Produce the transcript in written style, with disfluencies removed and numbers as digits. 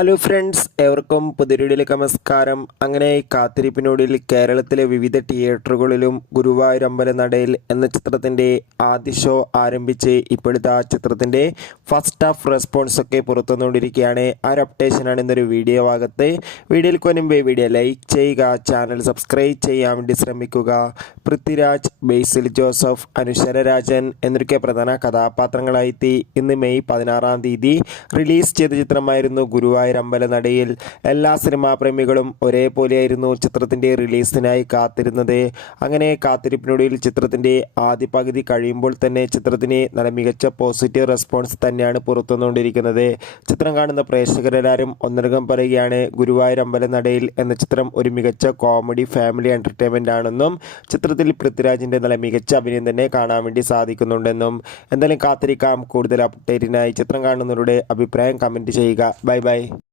Hello friends, ഏവർക്കും പുതിയൊരുവിലേക്ക് നമസ്കാരം. അങ്ങനെ കാത്തിരിപ്പിനൊടുവിൽ കേരളത്തിലെ വിവിധ തിയേറ്ററുകളിലും ഗുരുവായൂർ അമ്പലനടയിൽ എന്ന ചിത്രത്തിൻ്റെ ആദ്യ ഷോ ആരംഭിച്ച് ഇപ്പോഴത്തെ ആ ചിത്രത്തിൻ്റെ ഫസ്റ്റ് ഹാഫ് റെസ്പോൺസ് ഒക്കെ പുറത്തുവന്നുകൊണ്ടിരിക്കുകയാണ്. ആ ഒരു അപ്ഡേഷനാണ് ഇന്നൊരു വീഡിയോ ഭാഗത്ത്. വീഡിയോയിൽ കൊനുമ്പേ വീഡിയോ ലൈക്ക് ചെയ്യുക, ചാനൽ സബ്സ്ക്രൈബ് ചെയ്യാൻ വേണ്ടി ശ്രമിക്കുക. പൃഥ്വിരാജ്, ബേസിൽ ജോസഫ്, അനുശ്വര രാജൻ എന്നൊക്കെ പ്രധാന കഥാപാത്രങ്ങളായി ഇന്ന് മെയ് 16 തീയതി റിലീസ് ചെയ്ത ചിത്രമായിരുന്നു ഗുരുവായൂർ അമ്പലനടയിൽ. എല്ലാ സിനിമാ പ്രേമികളും ഒരേപോലെയായിരുന്നു ചിത്രത്തിൻ്റെ റിലീസിനായി കാത്തിരുന്നത്. അങ്ങനെ കാത്തിരിപ്പിനൊടുവിൽ ചിത്രത്തിൻ്റെ ആദ്യ പകുതി കഴിയുമ്പോൾ തന്നെ ചിത്രത്തിന് നല്ല മികച്ച പോസിറ്റീവ് റെസ്പോൺസ് തന്നെയാണ് പുറത്തുവന്നുകൊണ്ടിരിക്കുന്നത്. ചിത്രം കാണുന്ന പ്രേക്ഷകരെല്ലാവരും ഒന്നടങ്കം പറയുകയാണ് ഗുരുവായൂർ അമ്പലനടയിൽ എന്ന ചിത്രം ഒരു മികച്ച കോമഡി ഫാമിലി എൻ്റർടൈൻമെൻ്റ് ആണെന്നും ചിത്രത്തിൽ പൃഥ്വിരാജിൻ്റെ നല്ല മികച്ച അഭിനയം തന്നെ കാണാൻ വേണ്ടി സാധിക്കുന്നുണ്ടെന്നും. എന്തായാലും കാത്തിരിക്കാം കൂടുതൽ അപ്ഡേറ്റിനായി. ചിത്രം കാണുന്നവരുടെ അഭിപ്രായം കമൻറ്റ് ചെയ്യുക. Bye bye.